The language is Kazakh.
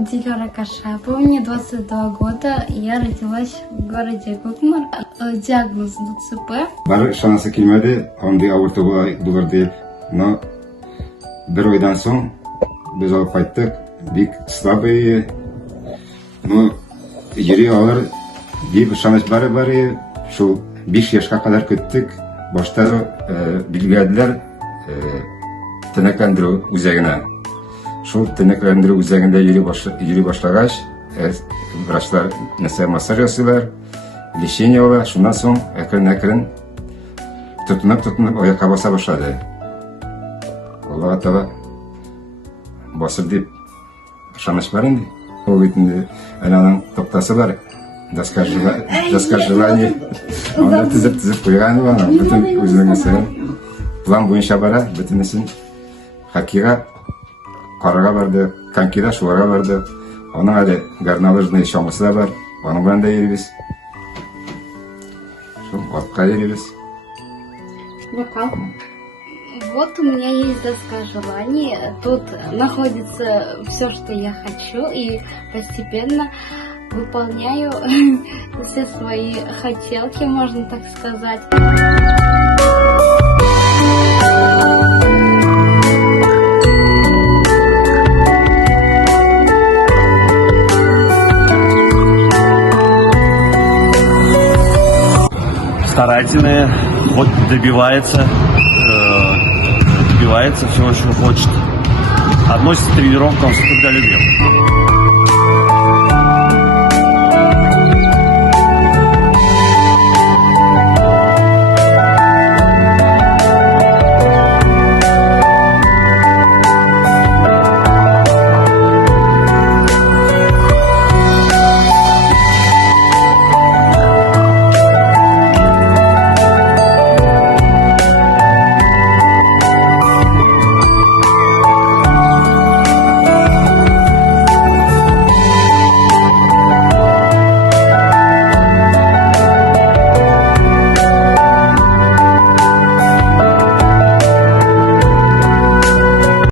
зовут Дилара Кашапова, мне 22 года, я родилась в городе Гукмар, диагноз ДЦП. Бары шанасы келмеді, аңды ауырты болар деп, но бір ойдан соң біз алып қайттық, бик слабый, но ері алыр деп шаныс бары, шул 5 yaşқа қадар көттік, башта білгәділер тінеклендіру үзегіне. Шул тінеклендіру үзегінде ери башлағаш, врачлар массаж жасыйлар, лечение ола, шундан соң әкірін тұтынып аяққа баса башлады. Аллаға тала басыр деп шаныш бар енді. Ол етінде әнаның тоқтасы бар, доска желание. Онда тізіп қойғаны бар, бүтін өзінің есігін. План бойынша бара, бүтін есін хоккейға, қараға барды, конькида шуарға барды. Оның әлі горнолыжный шоңғысы да бар, оның бірін да еребіз. Отқа еребіз. Вот у меня есть доска желаний, тут находится все, что я хочу, и постепенно выполняю все свои хотелки, можно так сказать. Старательные, вот добивается всего, чего хочет. Относится к тренировкам с трудолюбием.